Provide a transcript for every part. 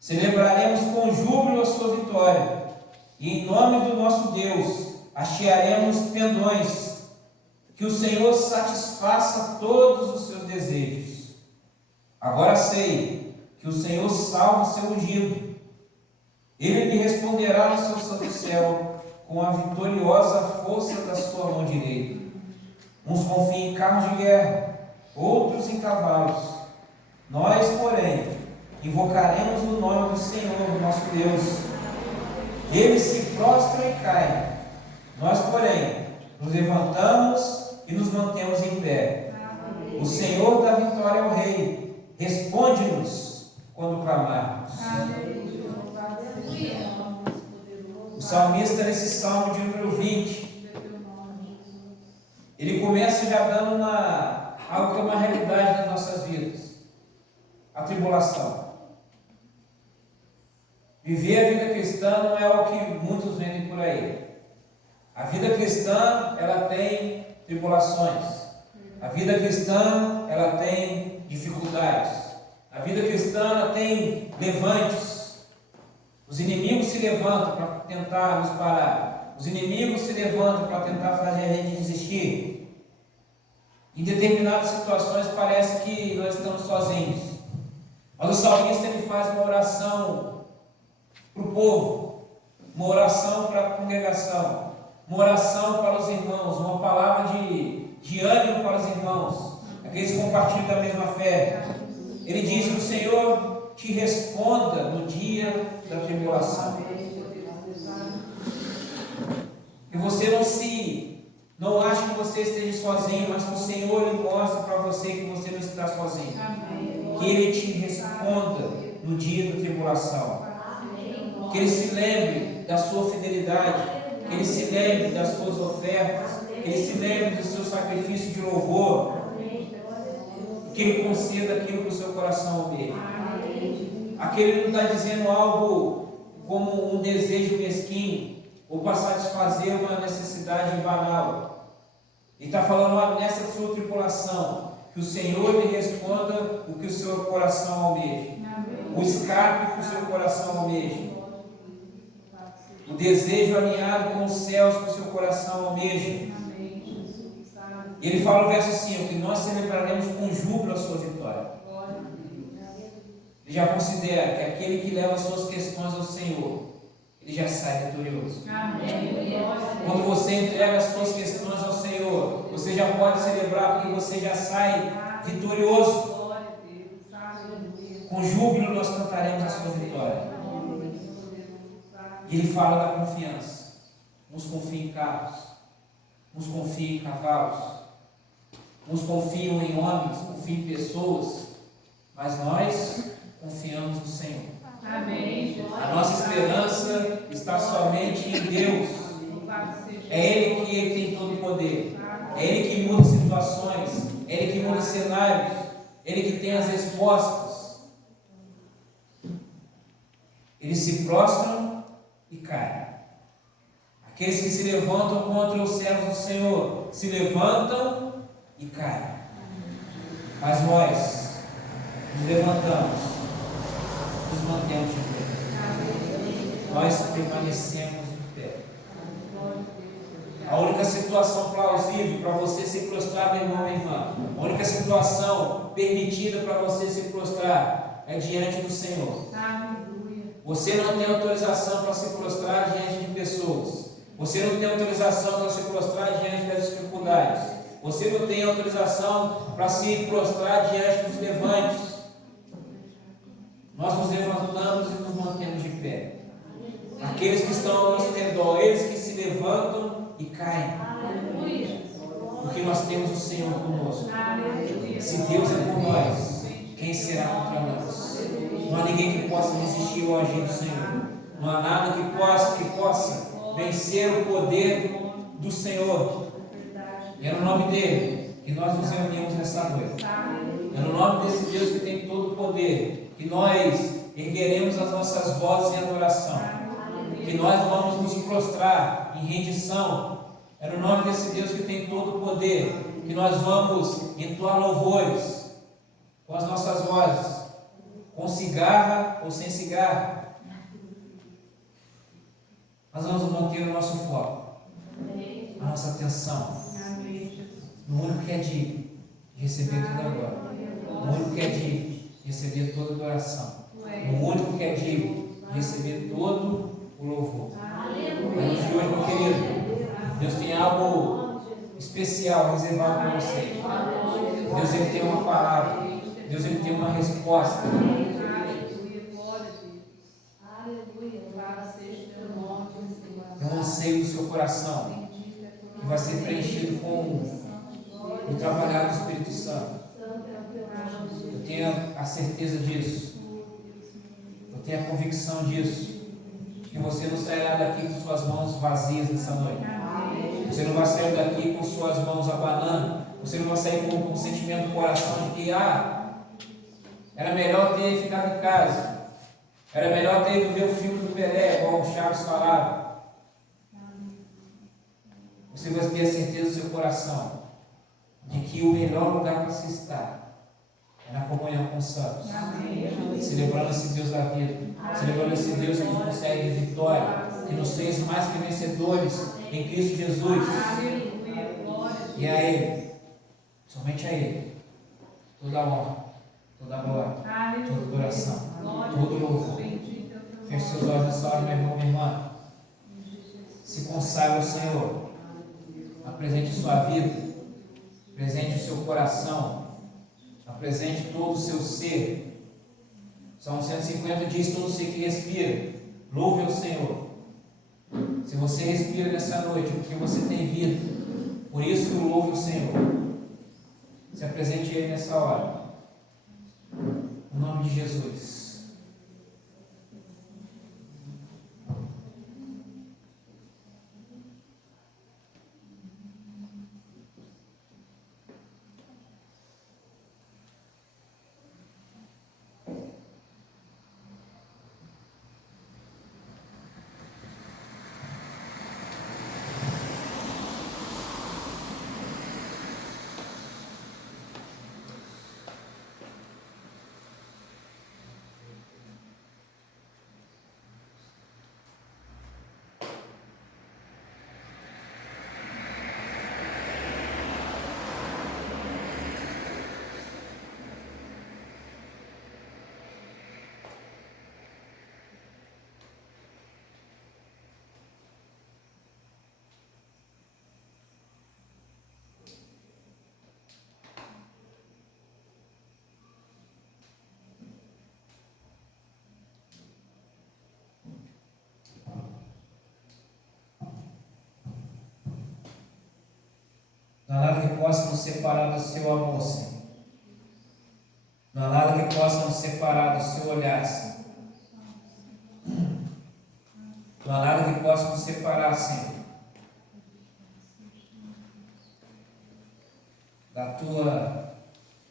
Celebraremos com júbilo a sua vitória, e em nome do nosso Deus hastearemos pendões. Que o Senhor satisfaça todos os seus desejos. Agora sei que o Senhor salva o seu ungido. Ele lhe responderá no seu santo céu, com a vitoriosa força da sua mão direita. Uns confiam em carros de guerra, outros em cavalos. Nós, porém, invocaremos o nome do Senhor, nosso Deus. Eles se prostram e caem. Nós, porém, nos levantamos e nos mantemos em pé. O Senhor da vitória é o Rei. Responde-nos quando clamarmos. O salmista, nesse salmo de número 20, ele começa já dando algo que é uma realidade das nossas vidas: a tribulação. Viver a vida cristã não é algo que muitos vendem por aí. A vida cristã, ela tem tribulações. A vida cristã, ela tem dificuldades. A vida cristã, ela tem levantes. Os inimigos se levantam para tentar nos parar. Os inimigos se levantam para tentar fazer a gente desistir. Em determinadas situações parece que nós estamos sozinhos. Mas o salmista, ele faz uma oração para o povo, uma oração para a congregação, uma oração para os irmãos, uma palavra de ânimo para os irmãos, aqueles que compartilham da mesma fé. Ele diz que o Senhor te responda no dia da tribulação. Que você não ache que você esteja sozinho, mas que o Senhor lhe mostre para você que você não está sozinho. Que Ele te responda no dia da tribulação. Que Ele se lembre da sua fidelidade. Que Ele se lembre das suas ofertas, que Ele se lembre do seu sacrifício de louvor, que Ele conceda aquilo que o seu coração almeja. Aqui Ele não está dizendo algo como um desejo mesquinho, ou para satisfazer uma necessidade banal. Ele está falando: olha, nessa sua tribulação, que o Senhor lhe responda o que o seu coração almeja, o escape que o seu coração almeja, o desejo alinhado com os céus que o seu coração almeja. Ele fala no verso 5 que nós celebraremos com júbilo a sua vitória. Ele já considera que aquele que leva as suas questões ao Senhor, ele já sai vitorioso. Quando você entrega as suas questões ao Senhor, você já pode celebrar, porque você já sai vitorioso. Com júbilo nós cantaremos a sua vitória. Ele fala da confiança. Uns confiam em carros, uns confiam em cavalos, uns confiam em homens, confiam em pessoas, mas nós confiamos no Senhor. Amém. A nossa esperança está somente em Deus. É Ele que tem todo o poder. É Ele que muda situações. É Ele que muda cenários. É Ele que tem as respostas. Eles se prostram e caem. Aqueles que se levantam contra os servos do Senhor se levantam e caem. Mas nós nos levantamos, nos mantemos de pé. Nós permanecemos de pé. A única situação plausível para você se prostrar, meu irmão, minha irmã, a única situação permitida para você se prostrar é diante do Senhor. Você não tem autorização para se prostrar diante de pessoas. Você não tem autorização para se prostrar diante das dificuldades. Você não tem autorização para se prostrar diante dos levantes. Nós nos levantamos e nos mantemos de pé. Aqueles que estão ao nosso redor, eles que se levantam e caem. Porque nós temos o Senhor conosco. Se Deus é por nós, quem será contra nós? Não há ninguém que possa resistir ao agir do Senhor. Não há nada que possa vencer o poder do Senhor. E é no nome dele que nós nos reunimos nessa noite. É no nome desse Deus que tem todo o poder que nós ergueremos as nossas vozes em adoração. Que nós vamos nos prostrar em rendição. É no nome desse Deus que tem todo o poder que nós vamos entoar louvores com as nossas vozes, com cigarra ou sem cigarra. Nós vamos manter o nosso foco, a nossa atenção no único que é de receber tudo agora, no único que é de receber toda adoração, no único que é de receber todo o louvor. Na noite de hoje, meu querido, Deus tem algo especial reservado para você. Deus ele tem uma palavra, Deus ele tem uma resposta. É um anseio do seu coração que vai ser preenchido com o trabalhar do Espírito Santo. Eu tenho a certeza disso. Eu tenho a convicção disso. Que você não sairá daqui com suas mãos vazias nessa noite. Você não vai sair daqui com suas mãos abanando. Você não vai sair com um sentimento no coração de que era melhor ter ficado em casa. Era melhor ter ido ver o filme do Pelé, igual o Chaves falava. Você vai ter a certeza do seu coração de que o melhor lugar para se estar é na comunhão com os santos. Celebrando esse Deus da vida. Celebrando esse Deus que nos concede vitória. Que nos fez mais que vencedores em Cristo Jesus. E a Ele, somente a Ele, toda a honra, toda a glória, toda a adoração, todo o louvor. Feche seus olhos nessa hora, meu irmão, minha irmã. Se consagre ao Senhor. Apresente sua vida. Apresente o seu coração. Apresente todo o seu ser. Salmo 150 diz: todo ser que respira, louve ao Senhor. Se você respira nessa noite, porque você tem vida, por isso louve o Senhor. Se apresente a Ele nessa hora. Em nome de Jesus. Não há nada que possa nos separar do seu amor, Senhor. Não há nada que possa nos separar do seu olhar, Senhor. Não há nada que possa nos separar, Senhor, da tua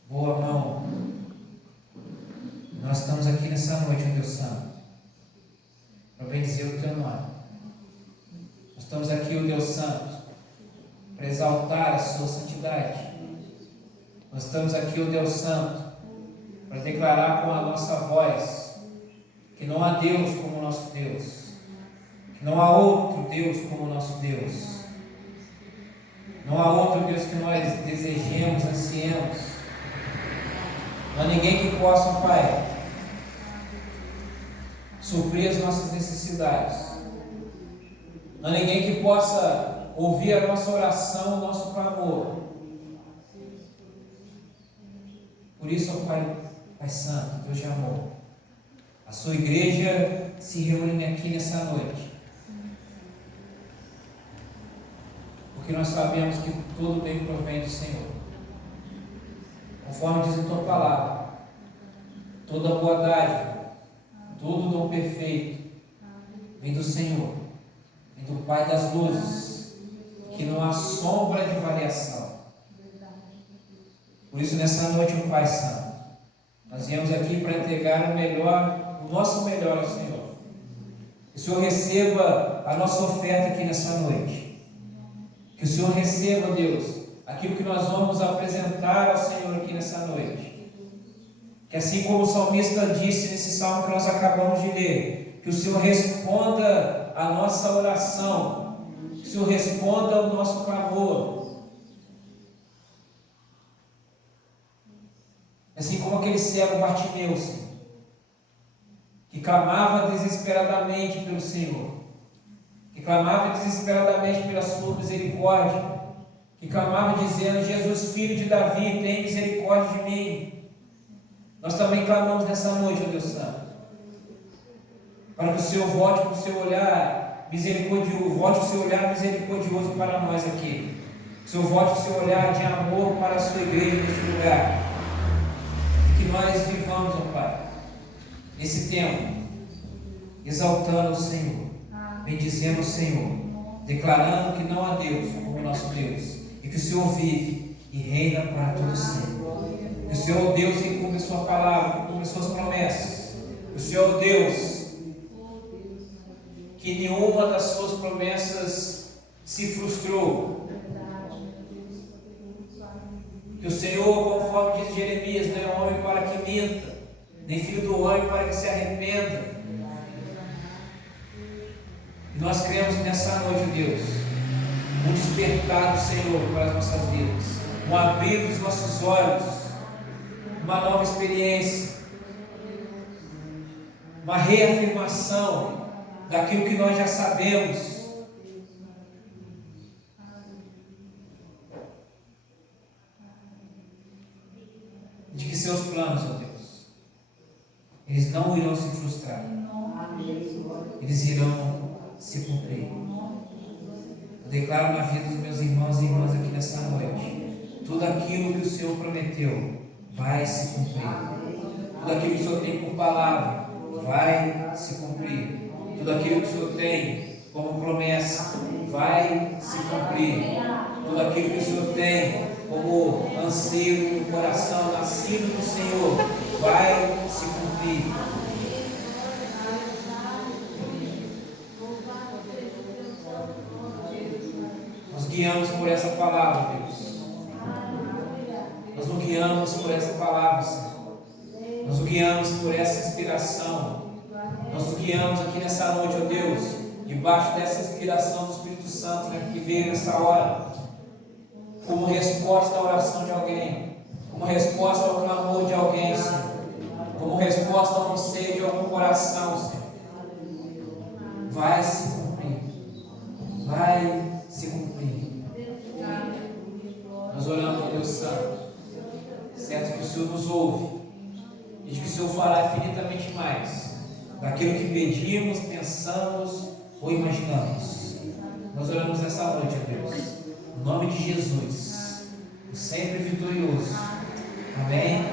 boa mão. Nós estamos aqui nessa noite, ó Deus Santo, para bendizer o teu nome. Nós estamos aqui, ó Deus Santo, para exaltar a sua santidade. Nós estamos aqui, ó Deus Santo, para declarar com a nossa voz que não há Deus como o nosso Deus, que não há outro Deus como o nosso Deus, não há outro Deus que nós desejemos, ansiemos. Não há ninguém que possa, Pai, suprir as nossas necessidades. Não há ninguém que possa ouvir a nossa oração, o nosso clamor. Por isso, ó Pai, Pai Santo, Deus de amor, a sua igreja se reúne aqui nessa noite, porque nós sabemos que todo bem provém do Senhor, conforme diz a tua palavra. Toda boa dádiva, todo dom perfeito vem do Senhor, vem do Pai das luzes, que não há sombra de variação. Por isso, nessa noite, ó Pai Santo, nós viemos aqui para entregar o melhor, o nosso melhor ao Senhor. Que o Senhor receba a nossa oferta aqui nessa noite. Que o Senhor receba, Deus, aquilo que nós vamos apresentar ao Senhor aqui nessa noite. Que assim como o salmista disse nesse salmo que nós acabamos de ler, que o Senhor responda a nossa oração, que o Senhor responda ao nosso clamor. Assim como aquele cego Bartimeu, Senhor, que clamava desesperadamente pelo Senhor, que clamava desesperadamente pela sua misericórdia, que clamava dizendo: Jesus, filho de Davi, tem misericórdia de mim. Nós também clamamos nessa noite, ó Deus Santo, para que o Senhor volte com o seu olhar misericordioso para nós aqui. Que o Senhor volte com o seu olhar de amor para a sua igreja neste lugar. E que nós vivamos, ó Pai, esse tempo, exaltando o Senhor, bendizendo o Senhor, declarando que não há Deus como o nosso Deus, e que o Senhor vive e reina para todo sempre. Que o Senhor é o Deus que cumpre a sua palavra, que cumpre as suas promessas. Que o Senhor é o Deus que nenhuma das suas promessas se frustrou. Que o Senhor, conforme diz Jeremias, não é homem para que minta, nem filho do homem para que se arrependa. E nós cremos nessa noite, Deus, um despertar do Senhor para as nossas vidas, um abrir dos nossos olhos, uma nova experiência, uma reafirmação daquilo que nós já sabemos. De que seus planos, ó Deus, eles não irão se frustrar, eles irão se cumprir. Eu declaro na vida dos meus irmãos e irmãs aqui nessa noite, tudo aquilo que o Senhor prometeu vai se cumprir. Tudo aquilo que o Senhor tem por palavra vai se cumprir. Tudo aquilo que o Senhor tem como promessa vai se cumprir. Tudo aquilo que o Senhor tem como anseio no coração, nascido do Senhor, vai se cumprir. Nós guiamos por essa palavra, Deus. Nós nos guiamos por essa palavra, Senhor. Nós nos guiamos por essa inspiração. Nós nos guiamos aqui nessa noite, ó Deus, debaixo dessa inspiração do Espírito Santo, né, que veio nessa hora, como resposta à oração de alguém, como resposta ao clamor de alguém, Senhor, como resposta ao anseio de algum coração, Senhor. Vai se cumprir. Vai se cumprir. Nós oramos, ó Deus Santo, certo que o Senhor nos ouve e de que o Senhor fará infinitamente mais daquilo que pedimos, pensamos ou imaginamos. Nós oramos nessa noite, ó Deus, no nome de Jesus, o sempre vitorioso. Amém?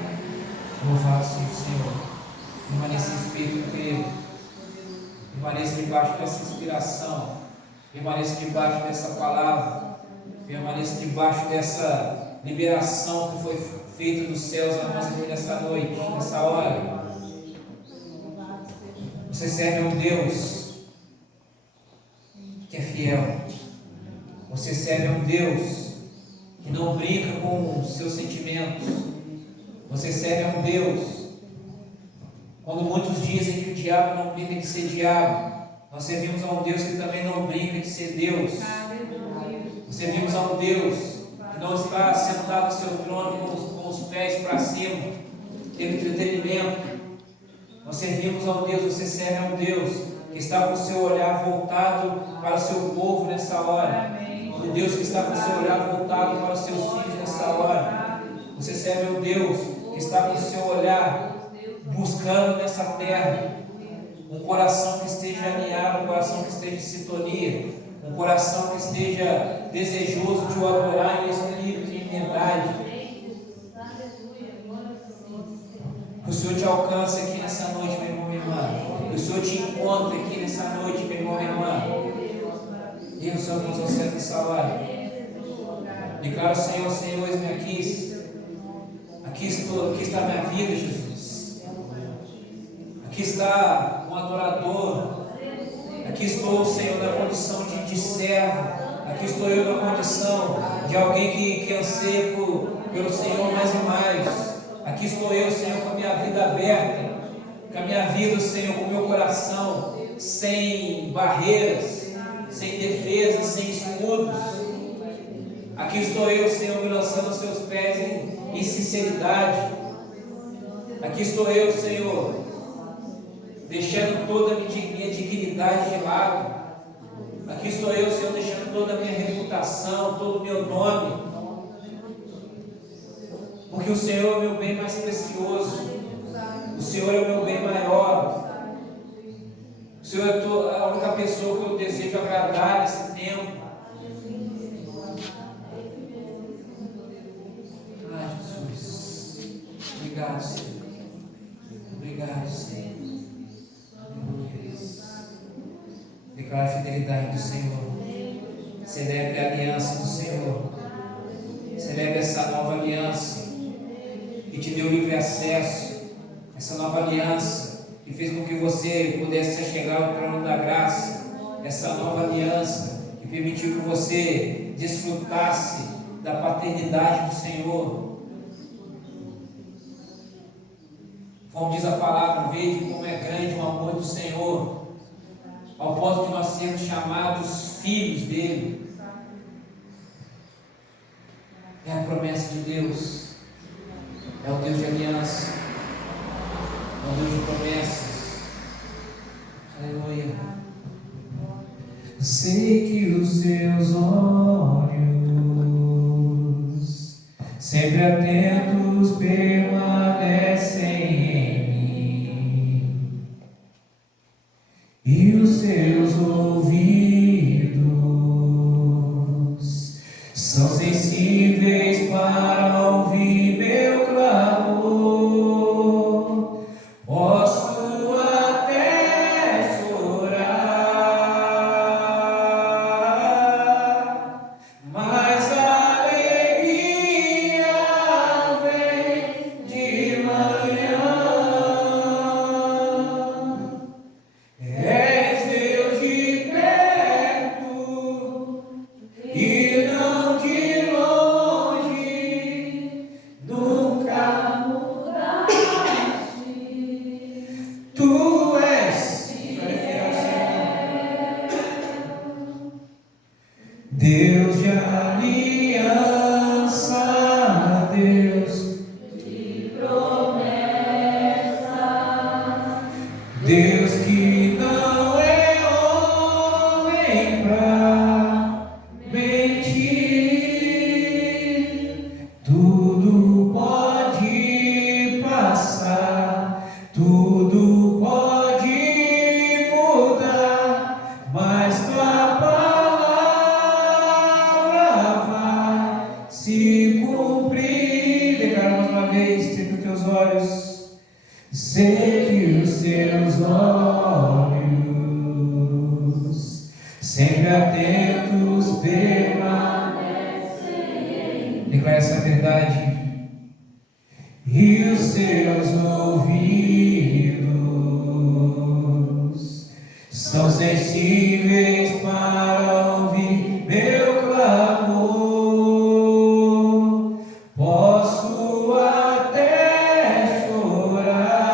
Louvado seja o Senhor. Permaneça em espírito inteiro. Permaneça debaixo dessa inspiração. Permaneça debaixo dessa palavra. Permaneça debaixo dessa liberação que foi feita dos céus a nós aqui nessa noite, nessa hora. Você serve um Deus que é fiel. Você serve um Deus que não brinca com os seus sentimentos. Você serve um Deus, quando muitos dizem que o diabo não brinca de ser diabo, nós servimos a um Deus que também não brinca de ser Deus. Nós servimos a um Deus que não está sentado no seu trono com os pés para cima, tendo entretenimento. Nós servimos a um Deus, você serve a um Deus que está com o seu olhar voltado para o seu povo nessa hora. Um Deus que está com o seu olhar voltado para os seus filhos nessa hora. Você serve a um Deus que está com o seu olhar buscando nessa terra um coração que esteja alinhado, um coração que esteja em sintonia, um coração que esteja desejoso de o adorar em espírito e em verdade. Que o Senhor te alcance aqui nessa noite, meu irmão, minha irmã. Que o Senhor te encontre aqui nessa noite, meu irmão, minha irmã. Deus, Senhor, nos oferece nessa hora. Declaro, Senhor, Senhor, eis-me aqui. Aqui estou, aqui está a minha vida, Jesus. Aqui está um adorador. Aqui estou, Senhor, na condição de servo. Aqui estou eu na condição de alguém que anseia pelo Senhor mais e mais. Aqui estou eu, Senhor, com a minha vida aberta, com a minha vida, Senhor, com o meu coração sem barreiras, sem defesas, sem escudos. Aqui estou eu, Senhor, me lançando aos seus pés em sinceridade. Aqui estou eu, Senhor, deixando toda a minha dignidade de lado. Aqui estou eu, Senhor, deixando toda a minha reputação, todo o meu nome. Porque o Senhor é o meu bem mais precioso. O Senhor é o meu bem maior. O Senhor é a única pessoa que eu desejo agradar nesse tempo. Ah, Jesus. Obrigado, Senhor. Obrigado, Senhor. Declara a fidelidade do Senhor. Celebre a aliança do Senhor. Celebre essa nova aliança que te deu livre acesso. Essa nova aliança que fez com que você pudesse chegar ao trono da graça. Essa nova aliança que permitiu que você desfrutasse da paternidade do Senhor. Como diz a palavra, veja como é grande o amor do Senhor, ao ponto de nós sermos chamados filhos dele. É a promessa de Deus, é o Deus de aliança, é o Deus de promessas. Aleluia. Sei que os seus olhos, sempre atentos, permanecem em mim, e os seus ouvidos são sensíveis para ouvir meu clamor. Posso até chorar, mas a alegria vem de manhã. És Deus de perto e não de longe, nunca mudaste. Tu és Deus de aliança, Deus de promessa, Deus que não é homem pra mentir. Tudo pode passar, tudo pode mudar, mas tua palavra vai se cumprir. Declara mais uma vez, sempre os teus olhos. Sei que os seus olhos, sempre atentos, permanecem. Declara essa verdade. E os seus ouvidos são sensíveis para ouvir meu clamor. Posso até chorar,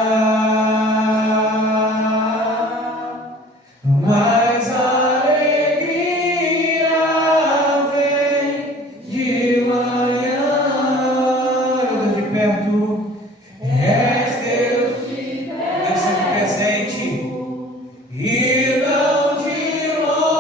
mas a alegria vem de manhã. Deus de perto, és Deus sempre presente e não de longe.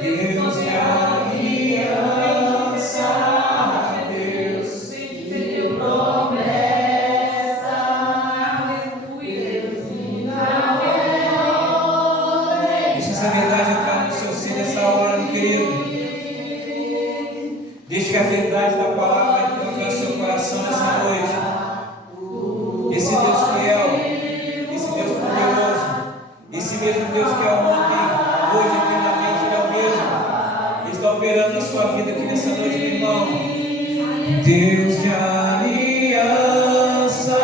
Deus é aliança, Deus tem promessa, deixa essa verdade entrar no seu ser nessa hora, meu querido. Deixa que a verdade da palavra entre no seu coração nessa noite. Esse Deus fiel, esse Deus poderoso, esse mesmo Deus que é ontem, hoje, eternamente, Ele é o mesmo. Ele está operando na sua vida aqui nessa noite, meu irmão. Deus de aliança,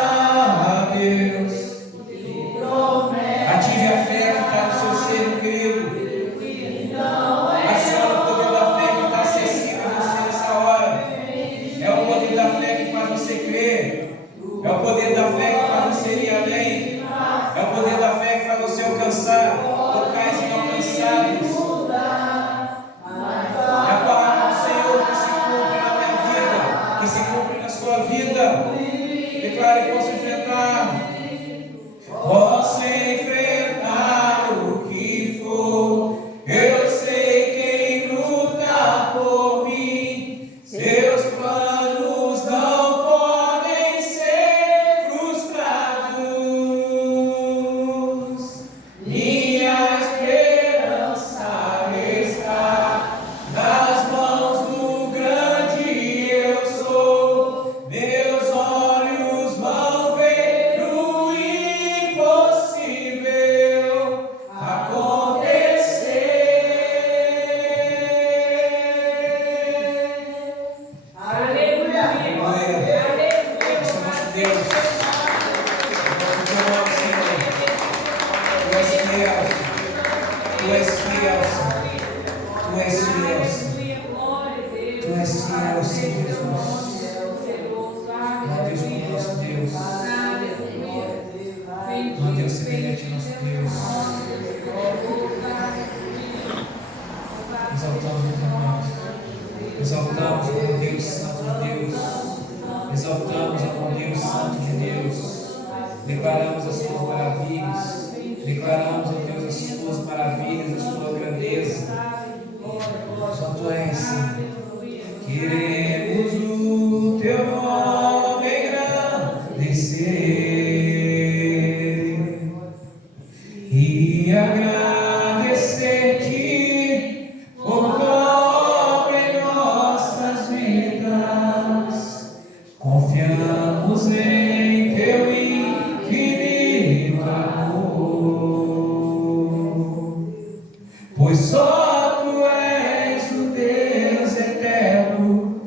Deus. Ative a fé que está no seu ser, meu querido. Aciona o poder da fé que está acessível a você nessa hora. É o poder da fé que faz você crer. É o poder da fé que faz você ir além. É o poder da fé que faz você alcançar locais inalcançáveis. É a palavra do Senhor que se cumpre na minha vida, que se cumpre na sua vida. Declare: posso enfrentar. Posso enfrentar o que for. Eu sei quem luta por mim. Seus planos não podem ser frustrados. Minha esperança está nas mãos do grande eu sou. Meus olhos vão ver o impossível acontecer. Aleluia. Aleluia. Nós somos Deus. Tu és fiel. Tu és fiel. Tu és fiel. Tu és fiel, Senhor Jesus. Ó Deus, como nosso Deus. Ó Deus, semelhante ao nosso Deus. Exaltamos o teu nome. Exaltamos o Deus Santo de Deus. Exaltamos o Deus Santo de Deus. Declaramos as suas maravilhas. Declaramos, ó Deus, as suas maravilhas, a sua grandeza. Só tu és, Senhor. Queremos o teu nome engrandecer e agradecer-te por tua obra em nossas vidas. Confiamos em teu infinito amor, pois só tu és o Deus eterno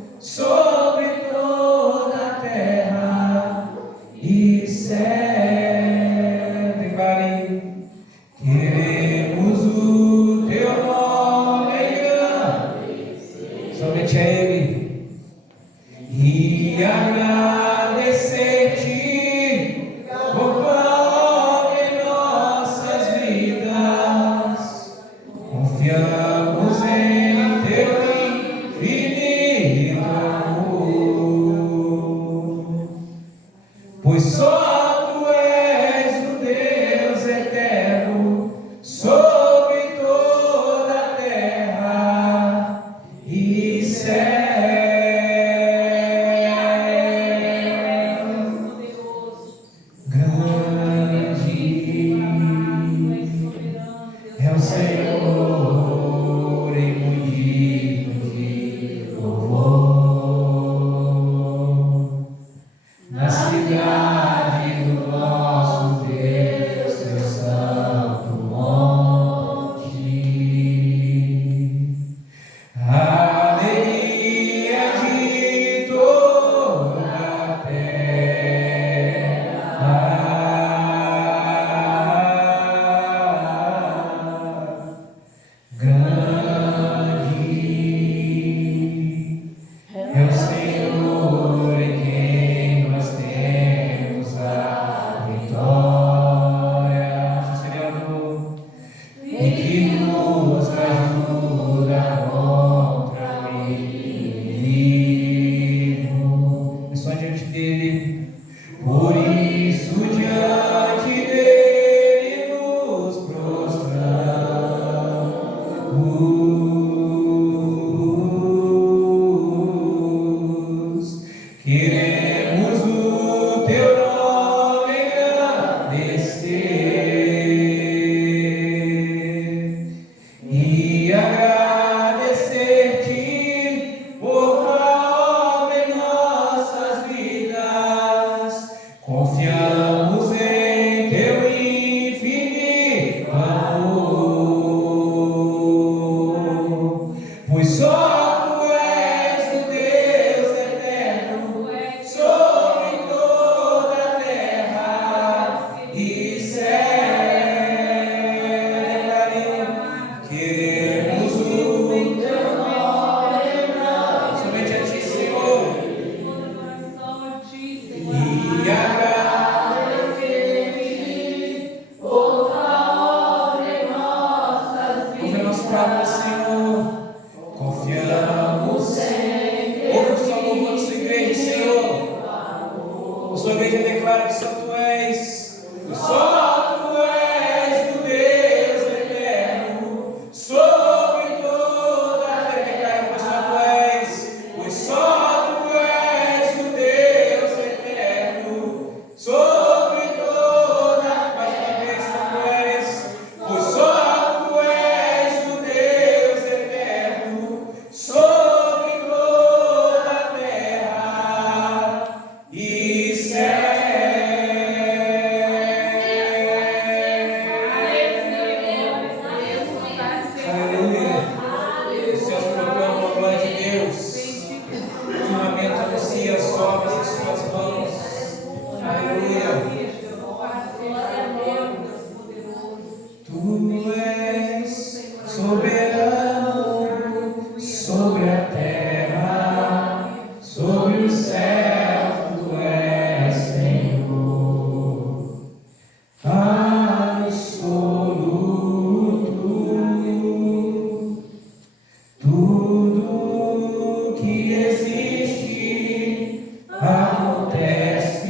Tudo que existe acontece,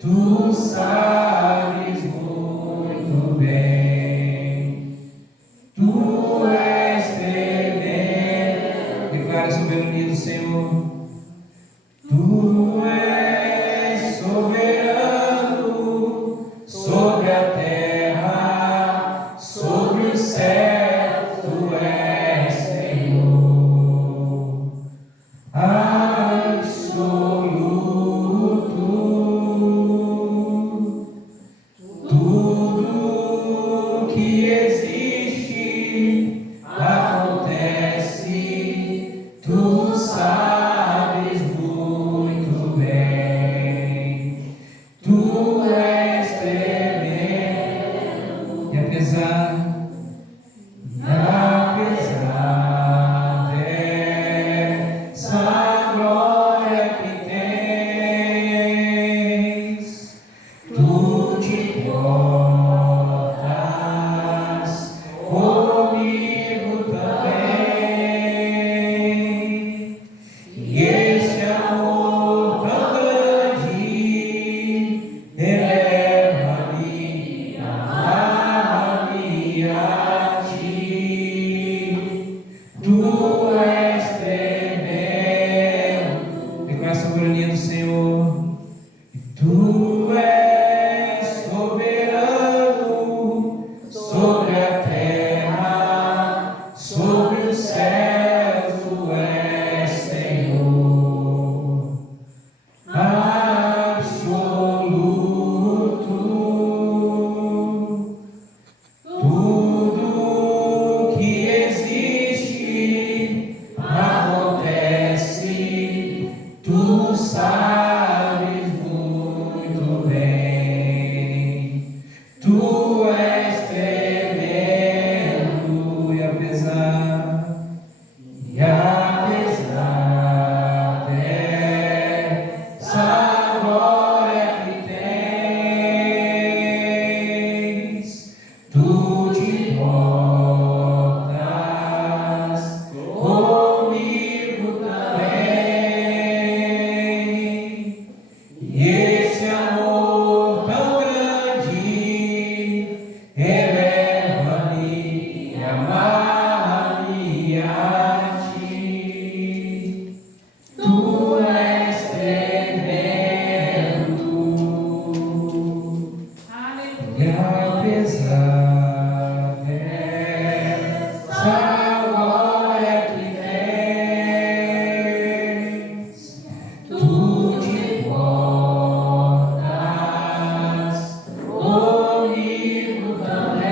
tu sabes muito bem. Tu és tremendo. Declara a soberania do Senhor. Tu és soberano sobre a terra, sobre o céu, tu és Senhor absoluto. Tudo que existe acontece, tu sabes muito bem. Tu és tremendo. E apesar dessa glória que tens, tu te importas comigo também. E esse amor tão grande eleva-me, amarra-me a ti. Tu és tremendo. Declara a soberania do Senhor. Tu és soberano sobre a terra, sobre o céu, tu és Senhor absoluto. Tudo que existe acontece, tu sabes muito bem. Tu és tremendo. E apesar dessa glória que tens, tu te importas comigo também. E esse amor tão grande eleva-me, amarra-me a ti. Tu és tremendo. E apesar dessa glória que tens, tu te importas comigo também.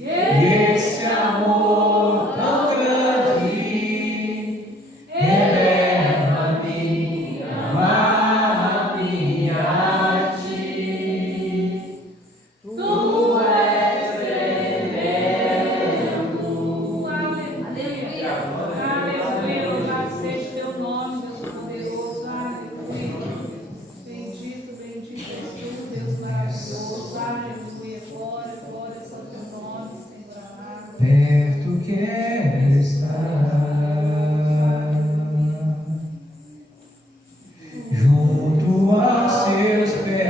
E esse amor tão grande eleva-me, amarra-me a ti. Tu és tremendo. Aleluia. Aleluia. Louvado seja teu nome, Deus poderoso. Aleluia. Bendito, bendito és tu, Deus maravilhoso. Aleluia. Glória, glória ao teu nome, Senhor amado. Perto quero estar, junto a seus pés,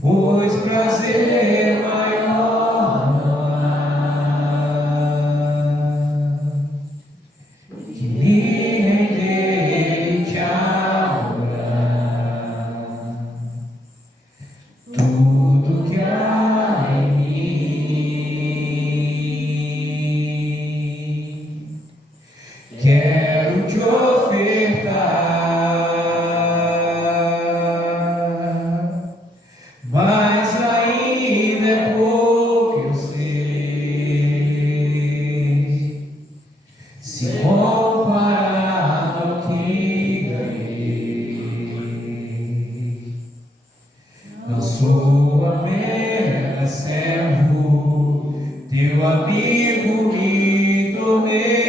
pois prazer maior não há que me render e te adorar. Tudo que há em mim quero te ofertar, mas ainda é pouco eu sei, se comparado ao que ganhei. Não sou apenas servo, teu amigo me tornei.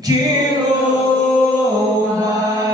Te louvarei.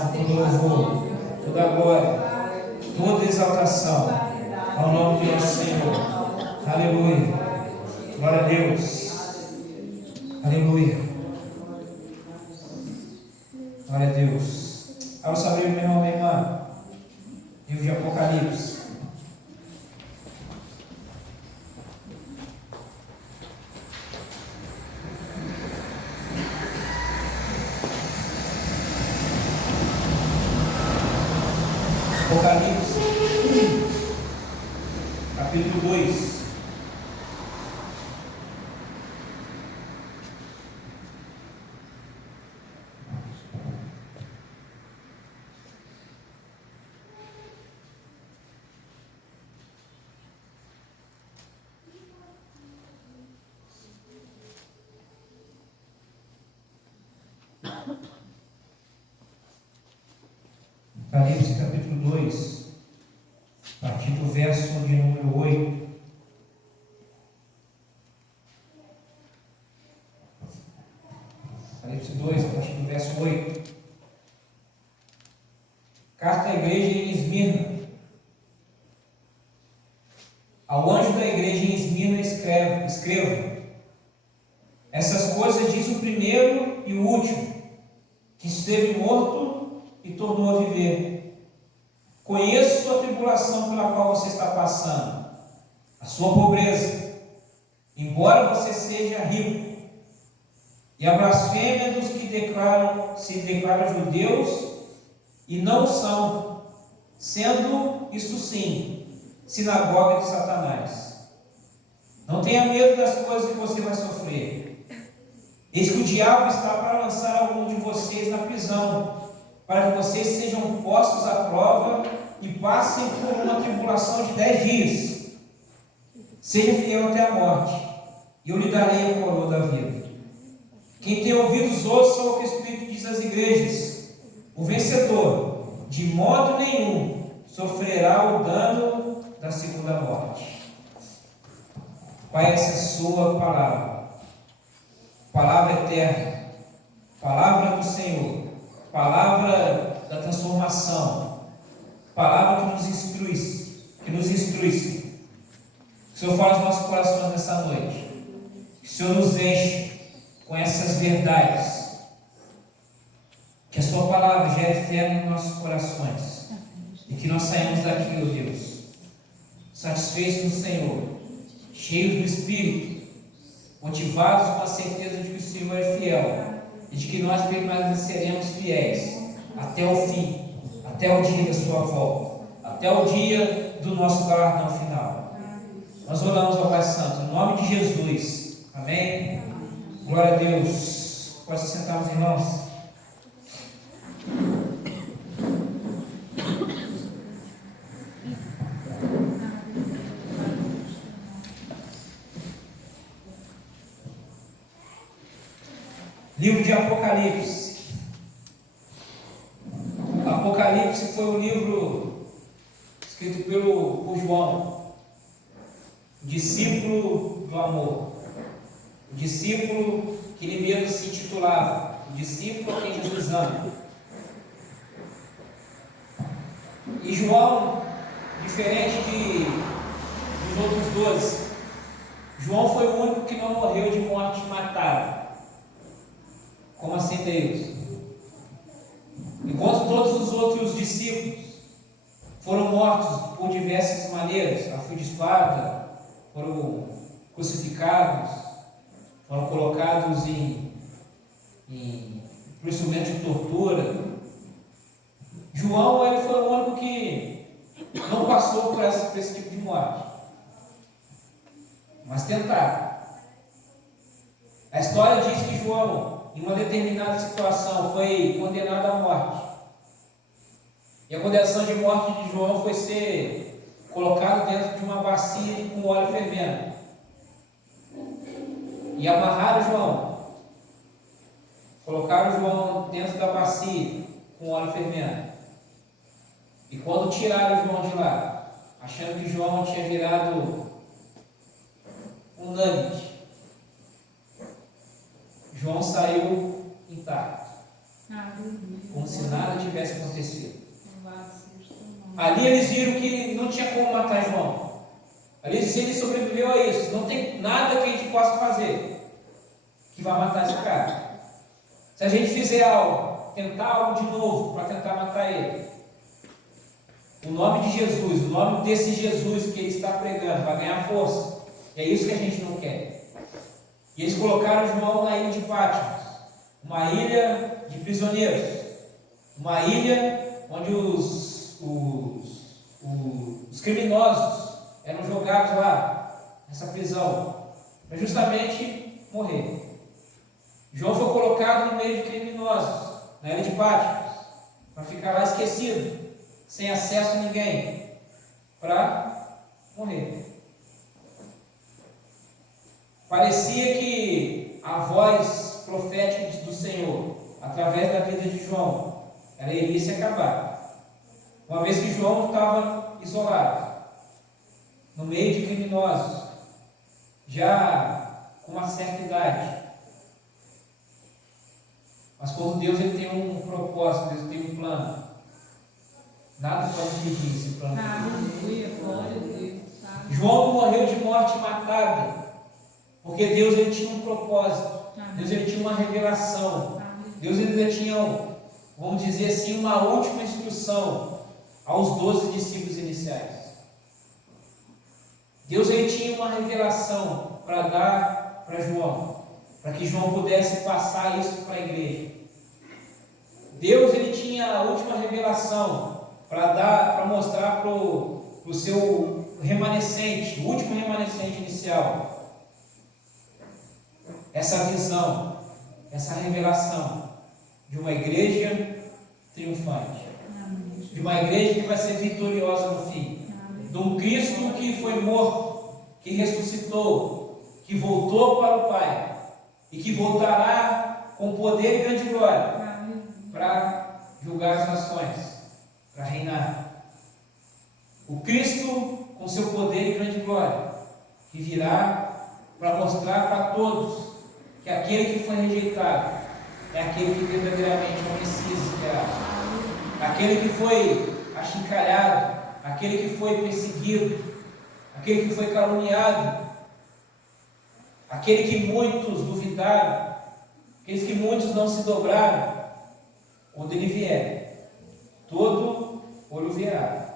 adoração, todo louvor, toda glória, toda exaltação ao nome do nosso Senhor. Aleluia. Glória a Deus. Aleluia. Glória a Deus. Abra sua Bíblia, meu irmão, minha irmã. Livro de Apocalipse. Apocalipse, capítulo 2. Apocalipse, capítulo 2, a partir do verso de número 8. Apocalipse 2, a partir do verso 8. Carta à igreja em Esmirna. Ao anjo da igreja em Esmirna escreva: essas coisas diz o primeiro e o último, que esteve morto e tornou a viver. Conheço a tribulação pela qual você está passando, a sua pobreza, embora você seja rico, e a blasfêmia dos que se declaram judeus e não são, sendo isto sim, sinagoga de Satanás. Não tenha medo das coisas que você vai sofrer. Eis que o diabo está para lançar algum de vocês na prisão, para que vocês sejam postos à prova e passem por uma tribulação de 10 dias. Seja fiel até a morte, e eu lhe darei a coroa da vida. Quem tem ouvidos, ouça o que o Espírito diz às igrejas. O vencedor, de modo nenhum, sofrerá o dano da segunda morte. Pai, essa é a sua palavra, palavra eterna, palavra do Senhor, palavra da transformação, palavra que nos instrui. Que o Senhor fale aos nossos corações nessa noite. Que o Senhor nos enche com essas verdades. Que a sua palavra gere fé nos nossos corações. E que nós saímos daqui, ó Deus, satisfeitos no Senhor, cheios do Espírito, motivados com a certeza de que o Senhor é fiel e de que nós permaneceremos fiéis até o fim, até o dia da sua volta, até o dia do nosso galardão final. Nós oramos ao Pai Santo, em nome de Jesus. Amém? Glória a Deus. Pode se sentar, meus irmãos. Livro de Apocalipse. Apocalipse foi um livro escrito por João, discípulo do amor, o discípulo que ele mesmo se intitulava, o discípulo a quem Jesus ama. E João, diferente dos outros 12, João foi o único que não morreu de morte matada. Como assim, Deus? Enquanto todos os outros discípulos foram mortos por diversas maneiras, a fio de espada, foram crucificados, foram colocados por instrumento de tortura, João ele foi o único que não passou por esse tipo de morte, mas tentaram. A história diz que João, em uma determinada situação, foi condenado à morte. E a condenação de morte de João foi ser colocado dentro de uma bacia com óleo fervendo. E amarraram João. Colocaram João dentro da bacia com óleo fervendo. E quando tiraram João de lá, achando que João tinha virado um nugget, João saiu intacto. como se nada tivesse acontecido. Ali eles viram que não tinha como matar João. Ali se ele sobreviveu a isso, não tem nada que a gente possa fazer que vai matar esse cara. Se a gente fizer algo, tentar algo de novo para tentar matar ele, o nome de Jesus, o nome desse Jesus que ele está pregando vai ganhar força. E é isso que a gente não quer. E eles colocaram João na ilha de Patmos, uma ilha de prisioneiros, uma ilha onde os criminosos eram jogados lá, nessa prisão, para justamente morrer. João foi colocado no meio de criminosos, na ilha de Patmos, para ficar lá esquecido, sem acesso a ninguém, para morrer. Parecia que a voz profética do Senhor, através da vida de João, ela iria se acabar. Uma vez que João estava isolado, no meio de criminosos, já com uma certa idade. Mas quando Deus ele tem um propósito, Deus tem um plano, nada pode impedir esse plano. João não morreu de morte matada, porque Deus ele tinha um propósito, Deus ele tinha uma revelação, Deus ele tinha, vamos dizer assim, uma última instrução aos 12 discípulos iniciais. Deus ele tinha uma revelação para dar para João, para que João pudesse passar isso para a igreja. Deus ele tinha a última revelação para dar, para mostrar para o seu remanescente, o último remanescente inicial, essa visão, essa revelação de uma igreja triunfante, de uma igreja que vai ser vitoriosa no fim, de um Cristo que foi morto, que ressuscitou, que voltou para o Pai e que voltará com poder e grande glória para julgar as nações, para reinar. O Cristo com seu poder e grande glória, que virá para mostrar para todos que aquele que foi rejeitado é aquele que verdadeiramente é o Messias esperado, aquele que foi achincalhado, aquele que foi perseguido, aquele que foi caluniado, aquele que muitos duvidaram, aqueles que muitos não se dobraram. Quando ele vier, todo olho verá,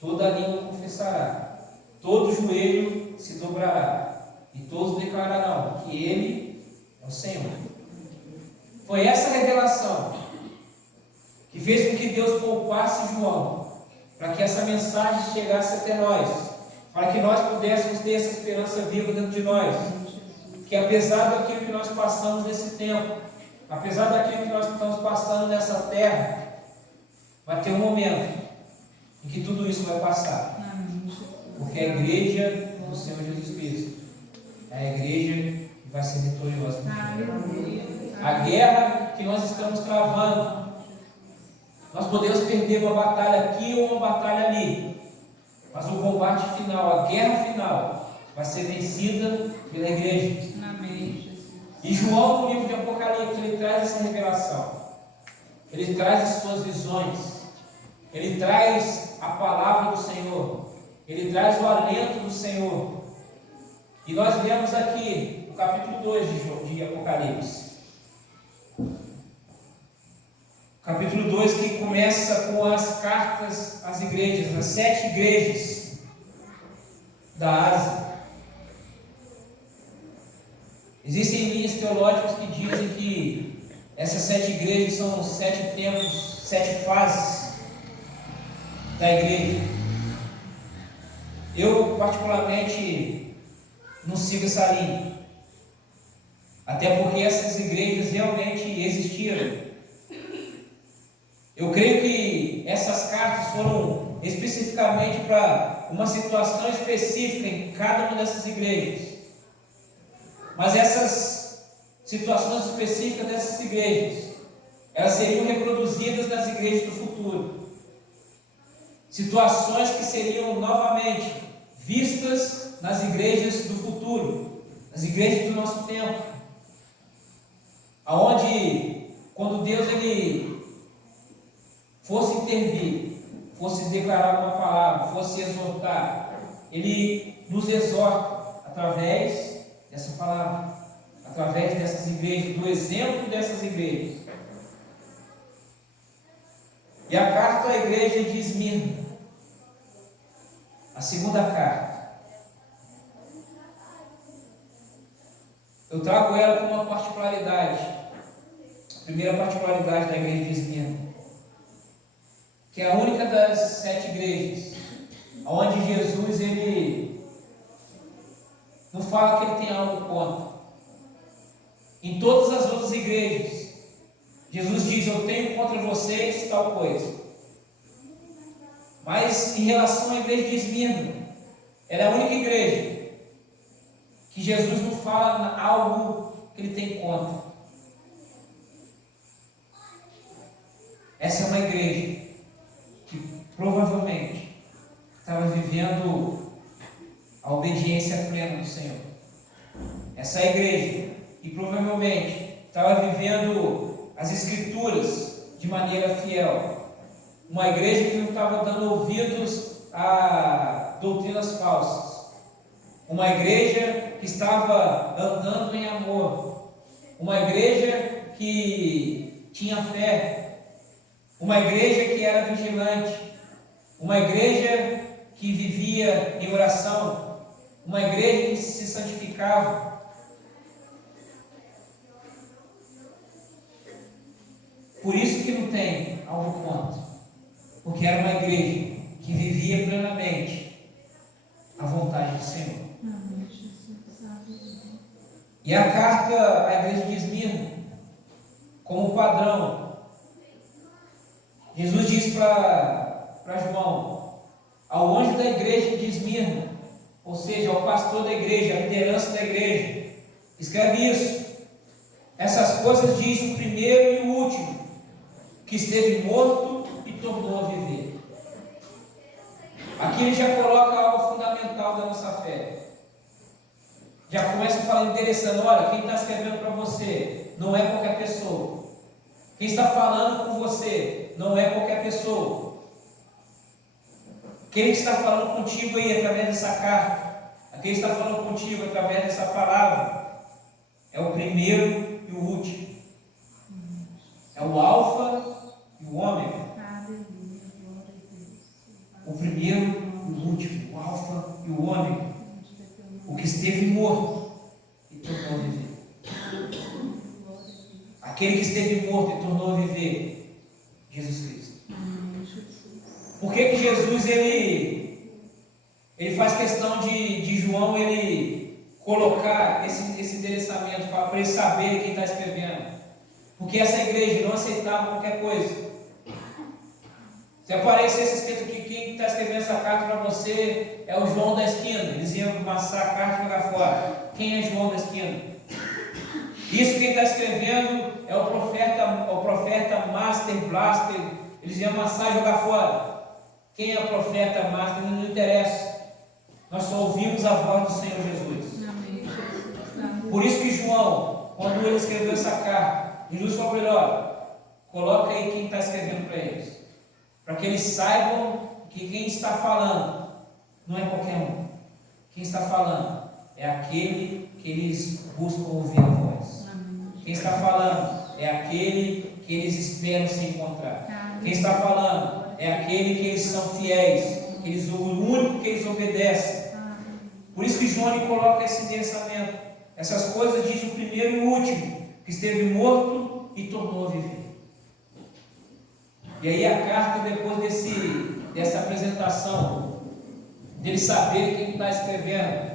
toda língua confessará, todo joelho se dobrará e todos declararão que ele é o Senhor. Foi essa revelação que fez com que Deus poupasse João, para que essa mensagem chegasse até nós, para que nós pudéssemos ter essa esperança viva dentro de nós, que apesar daquilo que nós passamos nesse tempo, apesar daquilo que nós estamos passando nessa terra, vai ter um momento em que tudo isso vai passar, porque a igreja do Senhor Jesus Cristo é a igreja que vai ser vitoriosa. A guerra que nós estamos travando, nós podemos perder uma batalha aqui ou uma batalha ali, mas o combate final, a guerra final, vai ser vencida pela igreja. E João, no livro de Apocalipse, ele traz essa revelação, ele traz as suas visões, ele traz a palavra do Senhor, ele traz o alento do Senhor. E nós lemos aqui no capítulo 2 de Apocalipse, capítulo 2, que começa com as cartas às igrejas, as 7 igrejas da Ásia. Existem linhas teológicas que dizem que essas 7 igrejas são 7 tempos, 7 fases da igreja. Eu, particularmente, não sigo essa linha, até porque essas igrejas realmente existiram. Eu creio que essas cartas foram especificamente para uma situação específica em cada uma dessas igrejas. Mas essas situações específicas dessas igrejas, elas seriam reproduzidas nas igrejas do futuro. Situações que seriam novamente vistas nas igrejas do futuro, nas igrejas do nosso tempo, aonde quando Deus ele fosse intervir, fosse declarar uma palavra, fosse exortar, Ele nos exorta através dessa palavra, através dessas igrejas, do exemplo dessas igrejas. E a carta à igreja de Esmirna, a segunda carta, eu trago ela com uma particularidade. A primeira particularidade da igreja de Esmirna, que é a única das 7 igrejas onde Jesus ele não fala que ele tem algo contra. Em todas as outras igrejas, Jesus diz: eu tenho contra vocês tal coisa. Mas em relação à igreja de Esmirna, ela é a única igreja que Jesus não fala algo que ele tem contra. Essa é uma igreja que provavelmente estava vivendo a obediência plena do Senhor. Essa é a igreja que provavelmente estava vivendo as Escrituras de maneira fiel. Uma igreja que não estava dando ouvidos a doutrinas falsas. Uma igreja que estava andando em amor. Uma igreja que tinha fé. Uma igreja que era vigilante, uma igreja que vivia em oração, uma igreja que se santificava. Por isso que não tem algo contra, porque era uma igreja que vivia plenamente a vontade do Senhor. E a carta à igreja de Esmirna, como padrão, Jesus diz para João, ao anjo da igreja de Esmirna, ou seja, ao pastor da igreja, a liderança da igreja, escreve isso: essas coisas diz o primeiro e o último, que esteve morto e tornou a viver. Aqui ele já coloca algo fundamental da nossa fé. Já começa falando interessante: olha, quem está escrevendo para você não é qualquer pessoa. Quem está falando com você não é qualquer pessoa. Quem está falando contigo aí através dessa carta, quem está falando contigo através dessa palavra, é o primeiro e o último. É o alfa e o ômega. O primeiro e o último, o alfa e o ômega. O que esteve morto e tornou a viver. Aquele que esteve morto e tornou a viver, Jesus Cristo. Por que Jesus ele faz questão de João ele colocar esse endereçamento para ele saber quem está escrevendo? Porque essa igreja não aceitava qualquer coisa. Se aparecesse escrito que quem está escrevendo essa carta para você é o João da esquina, eles iam amassar a carta e jogar fora. Quem é João da esquina? Isso quem está escrevendo é o profeta Master Blaster. Eles iam amassar e jogar fora. Quem é o profeta Master? Não interessa. Nós só ouvimos a voz do Senhor Jesus. Por isso que João, quando ele escreveu essa carta, Jesus falou para ele: olha, coloca aí quem está escrevendo para eles, para que eles saibam que quem está falando não é qualquer um. Quem está falando é aquele que eles buscam ouvir a voz. Quem está falando é aquele que eles esperam se encontrar. Quem está falando é aquele que eles são fiéis, o único que eles obedecem. Por isso que João lhe coloca esse endereçamento. Essas coisas diz o primeiro e o último, que esteve morto e tornou a viver. E aí a carta, depois dessa apresentação, dele saber quem está escrevendo,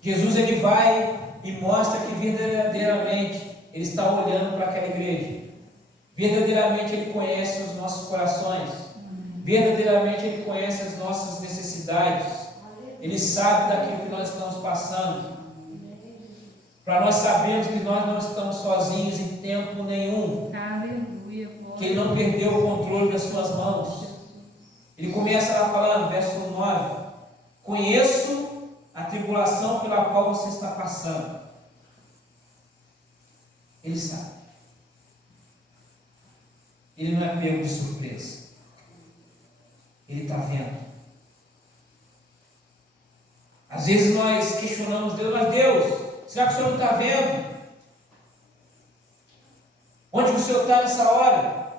Jesus ele vai e mostra que verdadeiramente ele está olhando para aquela igreja. Verdadeiramente ele conhece os nossos corações. Verdadeiramente ele conhece as nossas necessidades. Ele sabe daquilo que nós estamos passando. Para nós sabermos que nós não estamos sozinhos em tempo nenhum. Que ele não perdeu o controle das suas mãos. Ele começa lá falando, verso 9: conheço a tribulação pela qual você está passando. Ele sabe. Ele não é pego de surpresa. Ele está vendo. Às vezes nós questionamos Deus, mas Deus, será que o Senhor não está vendo? Onde o Senhor está nessa hora?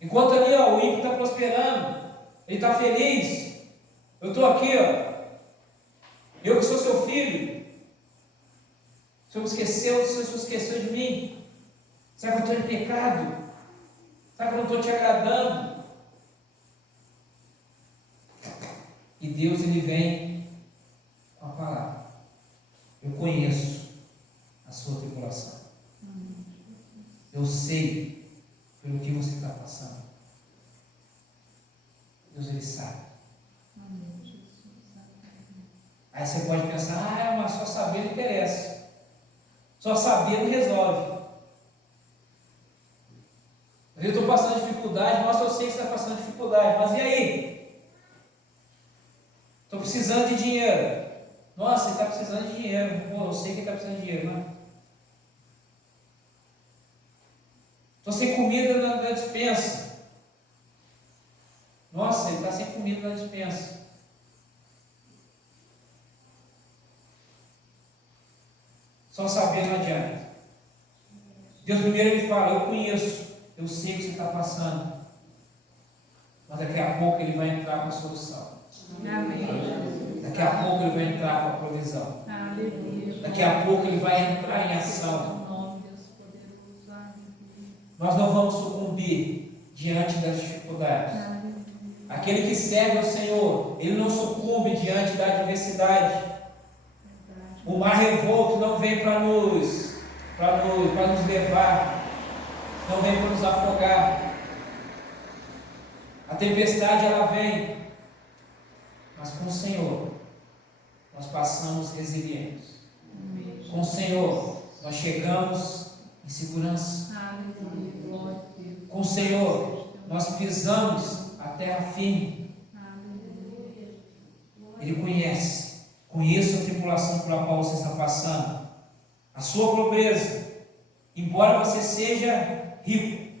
Enquanto ali, ó, o ímpio está prosperando, ele está feliz. Eu estou aqui, ó. Eu que sou seu filho. O Senhor esqueceu de mim. Será que eu estou em pecado? Será que eu não estou te agradando? E Deus, ele vem com a palavra. Eu conheço a sua tribulação. Eu sei pelo que você está passando. Deus, ele sabe. Aí você pode pensar, mas só saber não interessa. Só saber não resolve. Eu estou passando dificuldade, mas eu sei que você está passando dificuldade. Mas e aí? Estou precisando de dinheiro. Nossa, você está precisando de dinheiro. Pô, eu sei que está precisando de dinheiro, né? Estou sem comida na despensa. Nossa, ele está sem comida na despensa. Só saber não adianta. Deus primeiro me fala, eu conheço, eu sei o que você está passando. Mas daqui a pouco ele vai entrar com a solução. Amém. Daqui a pouco ele vai entrar com a provisão. Aleluia. Daqui a pouco ele vai entrar em ação. Nós não vamos sucumbir diante das dificuldades. Aquele que serve ao Senhor, ele não sucumbe diante da adversidade. O mar revolto não vem para nos levar, não vem para nos afogar. A tempestade ela vem, mas com o Senhor nós passamos resilientes. Com o Senhor nós chegamos em segurança. Com o Senhor nós pisamos a terra firme. Ele conhece. Conheça a tribulação pela qual você está passando, a sua pobreza, embora você seja rico.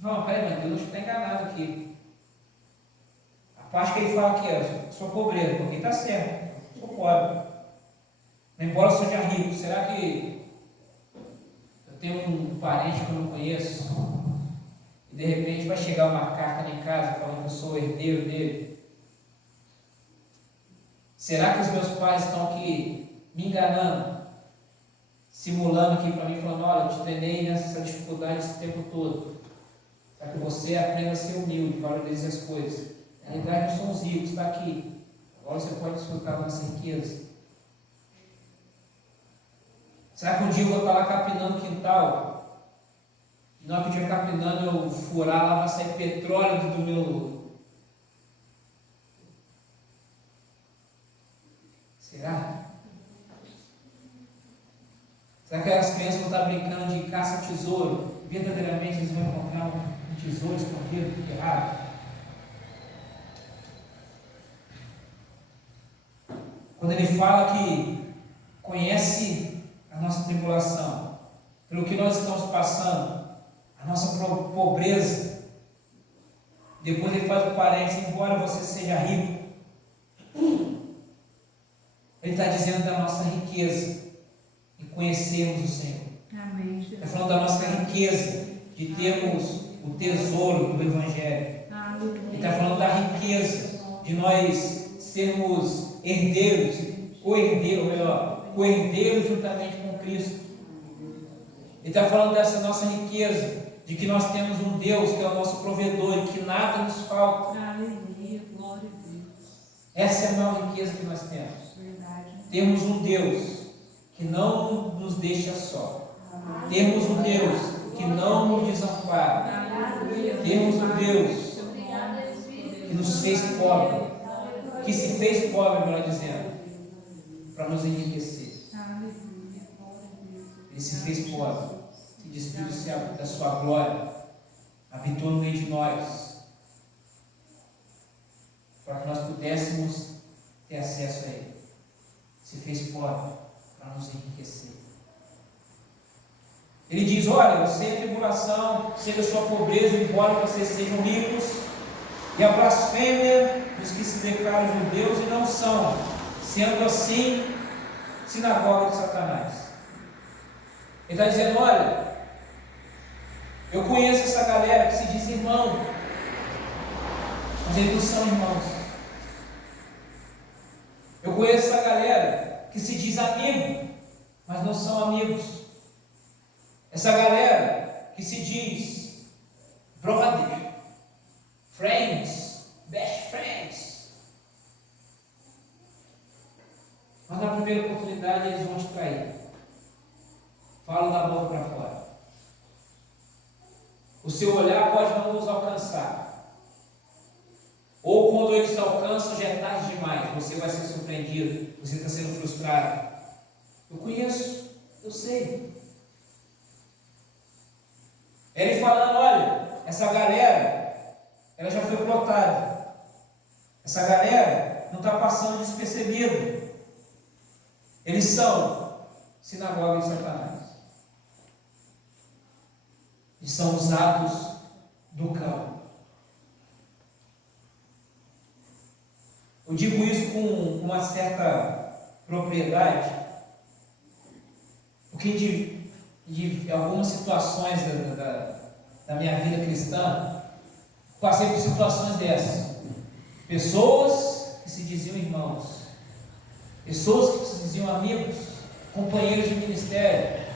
Não, peraí, mas Deus está enganado aqui. A parte que ele fala aqui é sua pobreza, porque está certo, eu sou pobre. Embora eu seja rico, será que eu tenho um parente que eu não conheço e de repente vai chegar uma carta em casa falando que eu sou o herdeiro dele? Será que os meus pais estão aqui me enganando, simulando aqui para mim, falando, olha, eu te treinei nessa dificuldade esse tempo todo, para que você aprenda a ser humilde, valorize as coisas. Na realidade, nós somos ricos, está aqui. Agora você pode desfrutar da nossa riqueza. Será que um dia eu vou estar lá capinando o quintal? E na hora que eu estiver capinando, eu furar lá, vai sair petróleo do meu... Será? Será que as crianças vão estar brincando de caça-tesouro? Verdadeiramente eles vão encontrar um tesouro escondido, errado? Quando ele fala que conhece a nossa tribulação, pelo que nós estamos passando, a nossa pobreza, depois ele faz o parênteses, embora você seja rico, ele está dizendo da nossa riqueza em conhecermos o Senhor. Amém. Está falando da nossa riqueza de termos o tesouro do Evangelho. Ele está falando da riqueza de nós sermos herdeiros, co-herdeiros juntamente com Cristo. Ele está falando dessa nossa riqueza, de que nós temos um Deus que é o nosso provedor e que nada nos falta. Aleluia, glória a Deus. Essa é a maior riqueza que nós temos. Verdade. Temos um Deus que não nos deixa só. Temos um Deus que não nos desampara. Temos um Deus que nos fez pobre, que se fez pobre, melhor dizendo, para nos enriquecer. Ele se fez pobre, se despiu da sua glória, habitou no meio de nós, para que nós pudéssemos ter acesso a Ele. Se fez pobre para nos enriquecer. Ele diz: olha, sem a tribulação, sem a sua pobreza, embora vocês sejam ricos, e a blasfêmia dos que se declaram judeus e não são, sendo assim sinagoga de Satanás. Ele está dizendo: olha, eu conheço essa galera que se diz irmão, mas eles não são irmãos. Eu conheço essa galera que se diz amigo, mas não são amigos. Essa galera que se diz brother, friends, best friends, mas na primeira oportunidade eles vão te trair. Falam da boca para fora. O seu olhar pode não nos alcançar. Ou quando eles alcançam, já é tarde demais. Você vai ser surpreendido. Você está sendo frustrado. Eu conheço, eu sei. Ele falando: olha, essa galera, ela já foi plotada. Essa galera não está passando despercebida. Eles são sinagoga de Satanás. E são usados do cão. Eu digo isso com uma certa propriedade, porque de algumas situações da minha vida cristã, passei por situações dessas. Pessoas que se diziam irmãos, pessoas que se diziam amigos, companheiros de ministério.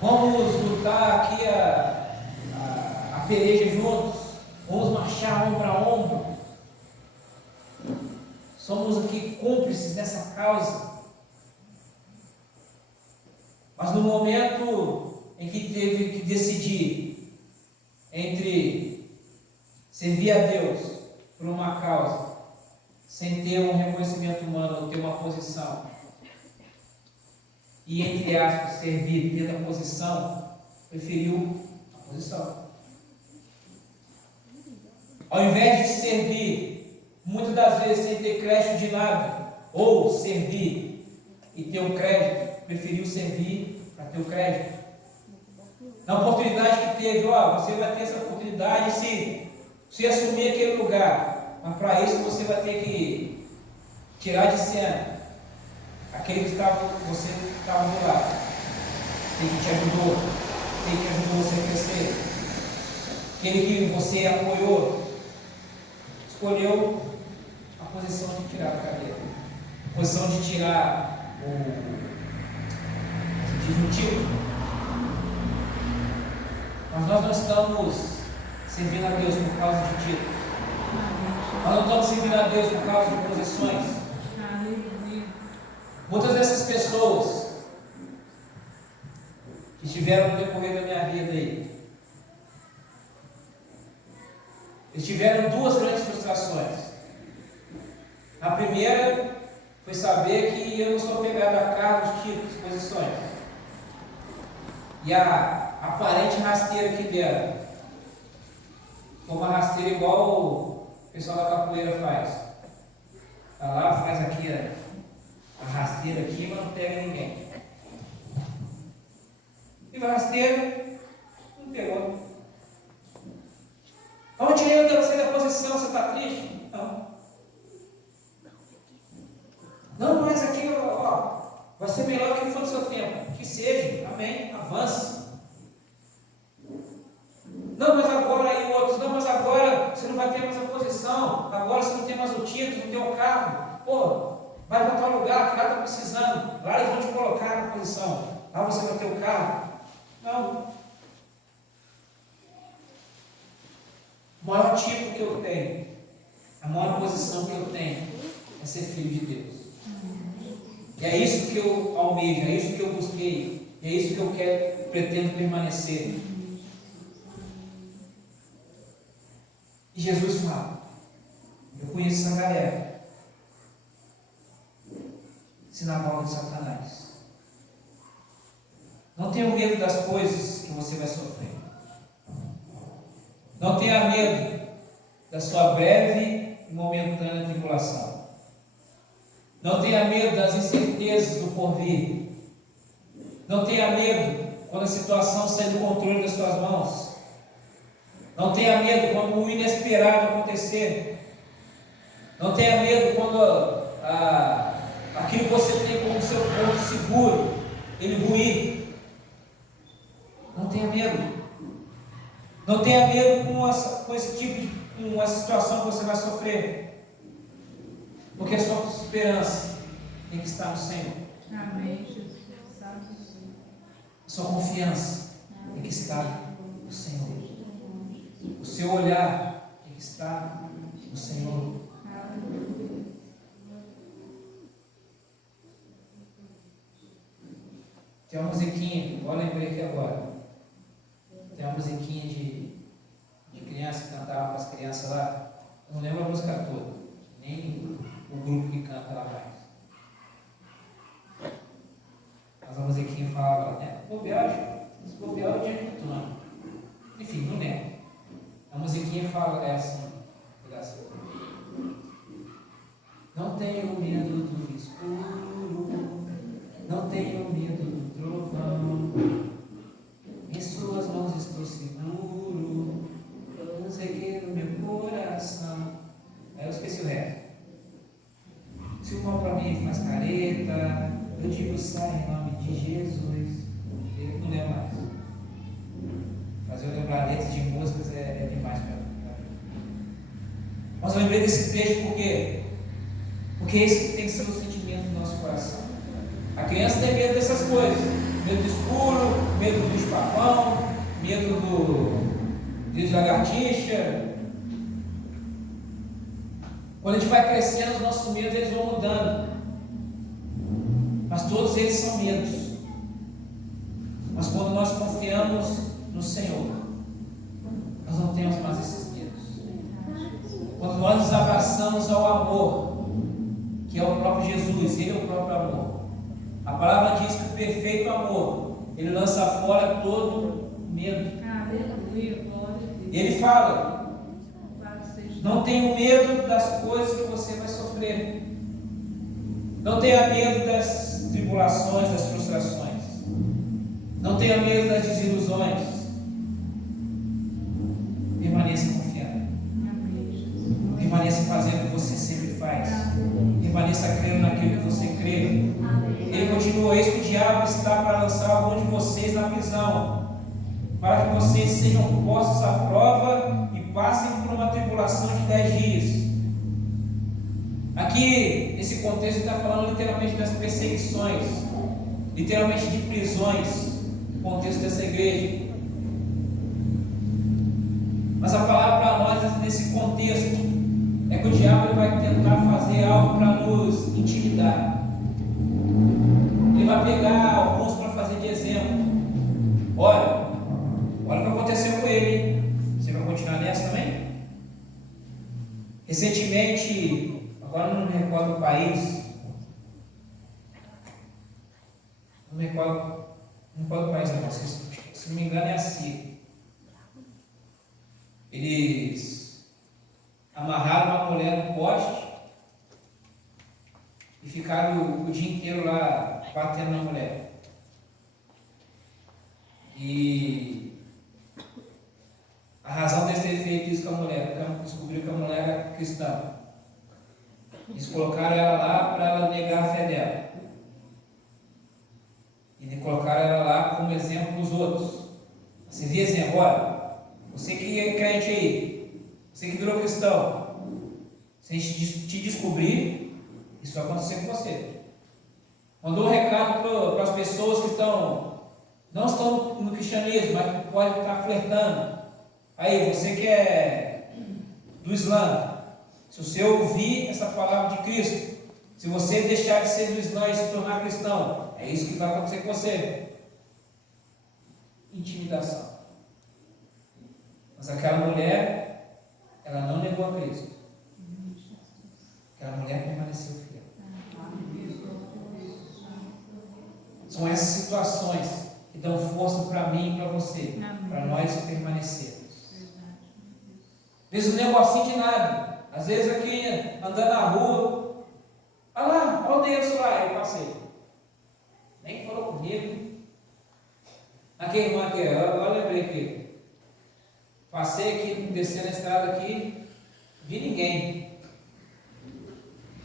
Vamos lutar aqui a peleja juntos, vamos marchar ombro a ombro. Somos aqui cúmplices nessa causa. Mas no momento em que teve que decidir entre servir a Deus por uma causa, sem ter um reconhecimento humano, ou ter uma posição, e entre aspas, servir tendo a posição, preferiu a posição. Ao invés de servir, muitas das vezes sem ter crédito de nada, ou servir e ter um crédito, preferiu servir para ter o crédito. Na oportunidade que teve, você vai ter essa oportunidade se assumir aquele lugar, mas para isso você vai ter que tirar de cena aquele que você estava do lado, aquele que te ajudou, aquele que ajudou você a crescer, aquele que você apoiou, escolheu a posição de tirar a cadeira, a posição de tirar o título. Mas nós não estamos servindo a Deus por causa de título. Nós não estamos servindo a Deus por causa de posições. Muitas dessas pessoas que estiveram no decorrer da minha vida aí, eles tiveram duas grandes frustrações. A primeira foi saber que eu não sou apegado a cargos, títulos, posições. E a aparente rasteira que deram foi uma rasteira igual o pessoal da capoeira faz. Vai lá, faz aqui a rasteira aqui, mas não pega ninguém. E a rasteira não pegou. Vamos tirar você da posição, você está triste? Não. Não, mas aqui vai ser melhor que for no seu tempo. Que seja, amém, avance. Não, mas agora aí outros, não, mas agora você não vai ter mais a posição, agora você não tem mais o título, não tem o carro. Pô, vai para tal lugar, que lá está precisando, lá eles vão te colocar na posição, lá você vai ter o carro. Não. O maior título que eu tenho, a maior posição que eu tenho é ser filho de Deus. E é isso que eu almejo, é isso que eu busquei, é isso que eu quero, pretendo permanecer. E Jesus fala: eu conheço essa galera, sinagoga de Satanás. Não tenha medo das coisas que você vai sofrer. Não tenha medo da sua breve e momentânea tribulação. Não tenha medo das incertezas do porvir. Não tenha medo quando a situação sai do controle das suas mãos. Não tenha medo quando o inesperado acontecer. Não tenha medo quando aquilo que você tem como seu ponto seguro, ele ruir. Não tenha medo. Não tenha medo com esse tipo com essa situação que você vai sofrer. Porque a sua esperança tem que estar no Senhor. Amém, Jesus. A sua confiança tem que estar no Senhor. O seu olhar tem que estar no Senhor. Tem uma musiquinha, agora lembrei aqui agora. Tem uma musiquinha de criança que cantava para as crianças lá. Eu não lembro a música toda, nem o grupo que canta lá mais. Mas a musiquinha falava, né? Bobear o dia que tu não. Enfim, não lembro. A musiquinha fala assim, não tenho medo do escuro, não tenho medo do trovão, em suas mãos estou seguro, eu zeguei no meu coração. Aí eu esqueci o resto. Se o mal para mim faz careta, eu digo sai em nome de Jesus. Eu não lembro mais. Fazer eu lembrar letras de músicas é demais para mim. Mas eu lembrei desse texto porque esse tem que ser o sentimento do nosso coração. A criança tem medo dessas coisas. Medo do escuro, medo do bicho-papão, medo de lagartixa. Quando a gente vai crescendo, os nossos medos eles vão mudando. Mas todos eles são medos. Mas quando nós confiamos no Senhor, nós não temos mais esses medos. Quando nós nos abraçamos ao amor, que é o próprio Jesus, Ele é o próprio amor. A palavra diz que o perfeito amor, Ele lança fora todo medo. Aleluia, glória a Deus. Ele fala, não tenha medo das coisas que você vai sofrer. Não tenha medo das tribulações, das frustrações. Não tenha medo das desilusões. Permaneça confiando. Permaneça fazendo o que você sempre faz. Permaneça crendo naquilo que você crê. Ele continua, eis que o diabo está para lançar algum de vocês na prisão, para que vocês sejam postos à prova e passem por uma tribulação de 10 dias. Aqui, esse contexto está falando literalmente das perseguições, literalmente de prisões, no contexto dessa igreja. Mas a palavra para nós nesse contexto é que o diabo ele vai tentar fazer algo para nos intimidar. Ele vai pegar alguns para fazer de exemplo. Olha o que aconteceu com ele. Você vai continuar nessa também? Recentemente, agora não me recordo o país. Não me recordo o país, não. Se não me engano é a Síria. Eles amarraram uma mulher no poste e ficaram o dia inteiro lá batendo na mulher. E a razão deles terem feito isso com a mulher, porque descobriu que a mulher era cristã. Eles colocaram ela lá para ela negar a fé dela. E colocaram ela lá como exemplo para os outros. Você vê exemplo, olha, você que é crente aí, você que virou cristão, se a gente te descobrir, isso vai acontecer com você. Mandou um recado para as pessoas que não estão no cristianismo, mas que podem estar flertando. Aí, você que é do Islã, se você ouvir essa palavra de Cristo, se você deixar de ser do Islã e se tornar cristão, é isso que vai acontecer com você. Intimidação. Mas aquela mulher, ela não negou a Cristo. Aquela mulher permaneceu fiel. São essas situações que dão força para mim e para você, para nós permanecermos. Às vezes um negocinho de nada. Às vezes aqui, andando na rua, olha lá, olha o Deus lá, eu passei. Nem falou comigo. Aqui, irmã, aqui, eu lembrei aqui. Passei aqui, descendo a estrada aqui, vi ninguém.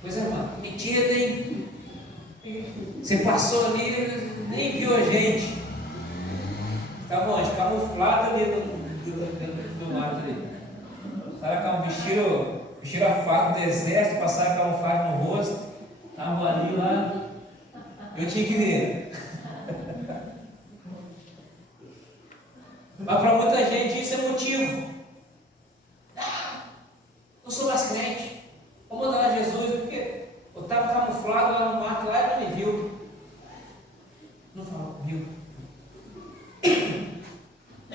Pois é, irmã, metida, hein? Você passou ali, nem viu a gente. Estava onde? Camuflado ali do lado ali. Estavam vestiram a faca do exército, passaram camuflado no rosto. Estavam ali lá. Eu tinha que ver. Mas para muita gente isso é motivo. Não sou mais crente. Vou mandar Jesus, porque eu estava camuflado lá no mato, lá e não me viu. Não falou comigo.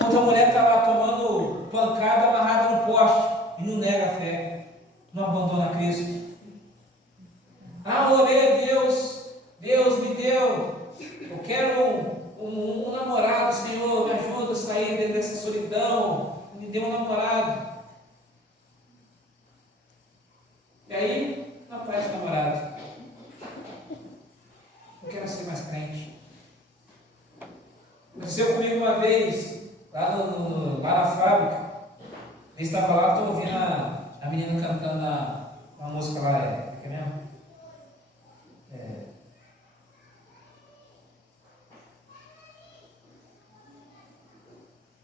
Outra mulher estava tomando pancada amarrada no poste e não nega a fé, não abandona Cristo. Ah, orei a Deus, Deus me deu, eu quero um namorado, Senhor, me ajuda a sair dessa solidão, me dê um namorado. E aí, não aparece namorado. Eu quero ser mais crente. Aconteceu comigo uma vez, lá na fábrica. Eu estava lá, estou ouvindo a menina cantando uma música lá, é mesmo?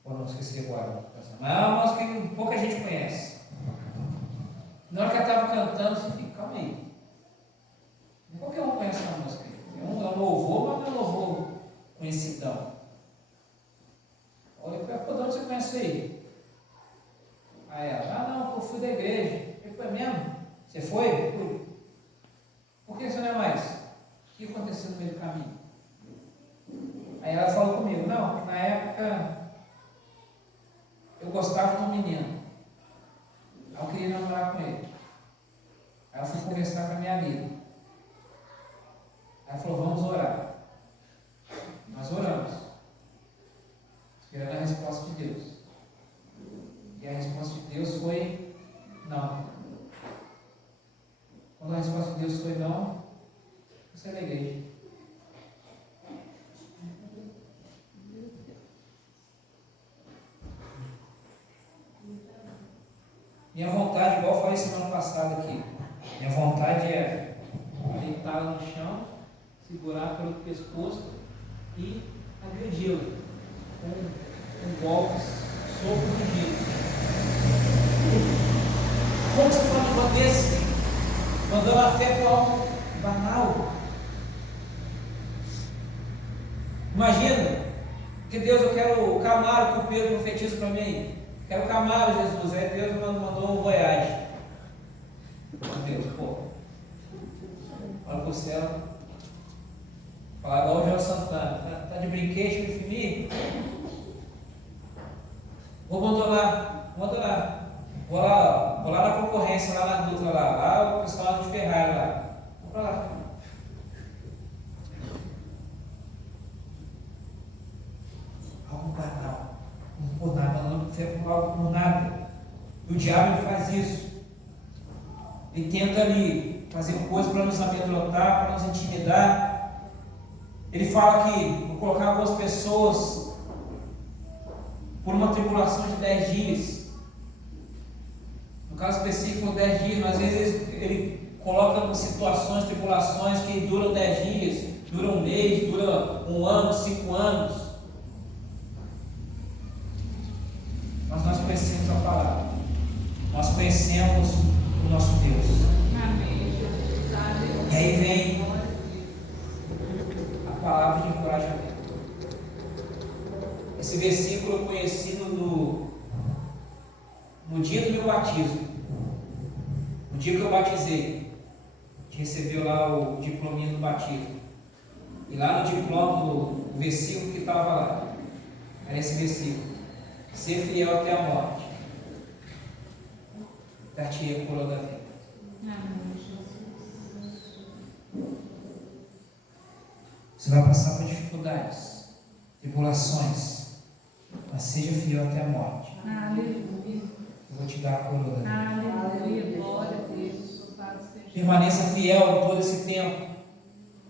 Ou não esqueci agora. Mas é uma música que pouca gente conhece. Na hora que ela estava cantando, você fica, calma aí. Qualquer um conhece essa música. É um louvor, mas não é um louvor conhecidão. Olha, por onde você conhece aí? Aí ela, não, eu fui da igreja. Eu falei, mesmo? Você foi? Fui. Por que você não é mais? O que aconteceu no meio do caminho? Aí ela falou comigo, não, na época eu gostava de um menino. Aí eu queria namorar com ele. Aí eu fui conversar com a minha amiga. Ela falou, vamos orar. Nós oramos, esperando a resposta de Deus. E a resposta de Deus foi não. Quando a resposta de Deus foi não, você é da igreja. Minha vontade, igual eu falei semana passada aqui, minha vontade é deitá-la no chão, segurar pelo pescoço e agredi-la com golpes, socos de jeito. Como você fala um negócio desse? Mandando a fé para algo banal. Imagina, que Deus, eu quero o Camaro que o Pedro profetiza para mim. Quero o Camaro, Jesus. Aí Deus mandou um Voyage. Deus, pô. Olha para o céu. Fala igual o João Santana. Tá de brinquedo infinito? Vou abandonar. Vou lá na concorrência, lá na Dutra, lá o pessoal de Ferrari lá. Vou para lá. Algo banal. Não por nada, não por algo por nada. E o diabo ele faz isso. Ele tenta ali fazer coisas para nos amedrontar, para nos intimidar. Ele fala que vou colocar algumas pessoas por uma tribulação de 10 dias. No caso específico, 10 dias, mas às vezes ele coloca situações, tribulações que duram 10 dias, duram um mês, duram 1 ano, 5 anos. Mas nós conhecemos a palavra. Nós conhecemos o nosso Deus. Amém, Jesus. E aí vem a palavra de encorajamento. Esse versículo eu conheci no dia do meu batismo. No dia que eu batizei, a gente recebeu lá o diplominha do batismo. E lá no diploma, o versículo que estava lá, era esse versículo: ser fiel até a morte, dar-te-ei a coroa da vida. Amém, Jesus. Você vai passar por dificuldades, tribulações, mas seja fiel até a morte. Aleluia. Eu vou te dar a coroa da vida. Aleluia. Glória a Deus. Permaneça fiel todo esse tempo,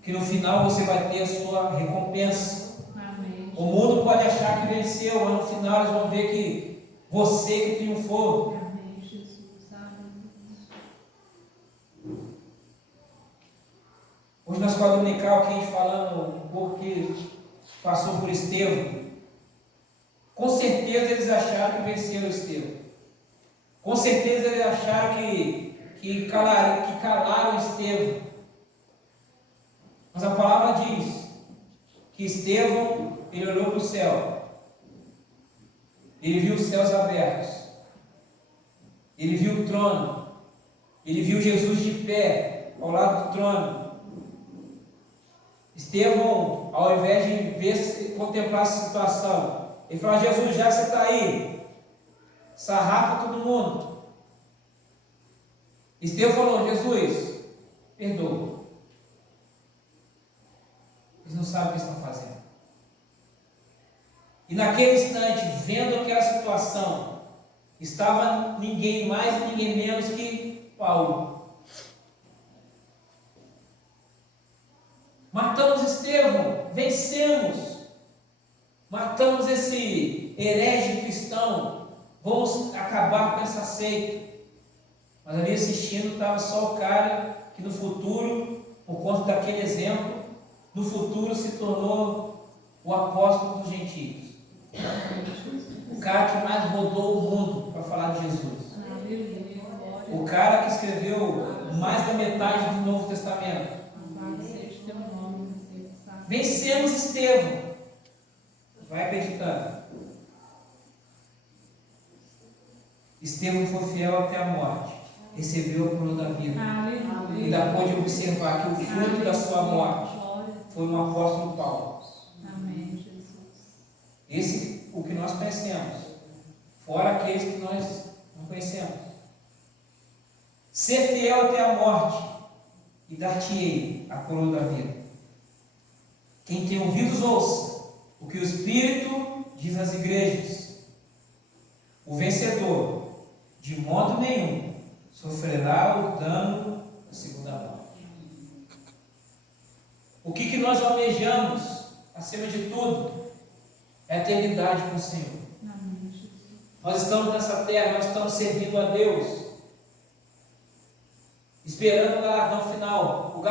que no final você vai ter a sua recompensa. Amém. O mundo pode achar que venceu, mas no final eles vão ver que você que triunfou. Amém, Jesus. Aleluia. Hoje na escola dominical, aqui a gente falando um pouco que passou por Estevão. Com certeza eles acharam que venceram Estevão. Com certeza eles acharam que calaram Estevão. Mas a palavra diz que Estevão, ele olhou para o céu. Ele viu os céus abertos. Ele viu o trono. Ele viu Jesus de pé ao lado do trono. Estevão, ao invés de contemplar essa situação, ele falou: Jesus, já que você está aí, sarrafa todo mundo. Estevão falou: Jesus, perdoa. Eles não sabem o que estão fazendo. E naquele instante, vendo aquela situação, estava ninguém mais e ninguém menos que Paulo. Matamos Estevão, vencemos. Matamos esse herege cristão. Vamos acabar com essa seita. Mas ali assistindo estava só o cara que no futuro, por conta daquele exemplo, no futuro se tornou o apóstolo dos gentios. O cara que mais rodou o mundo para falar de Jesus. O cara que escreveu mais da metade do Novo Testamento. Vencemos Estevão. Vai acreditando. Estevão foi fiel até a morte. Recebeu a coroa da vida. Ainda pôde observar que o fruto da sua morte foi um apóstolo Paulo. Amém, Jesus. Esse o que nós conhecemos. Fora aqueles que nós não conhecemos. Ser fiel até a morte e dar-te-ei a coroa da vida. Quem tem ouvidos, ouça o que o Espírito diz às igrejas. O vencedor, de modo nenhum, sofrerá o dano da segunda morte. O que nós almejamos, acima de tudo, é a eternidade com o Senhor. Nós estamos nessa terra, nós estamos servindo a Deus, esperando o galardão final. O galardão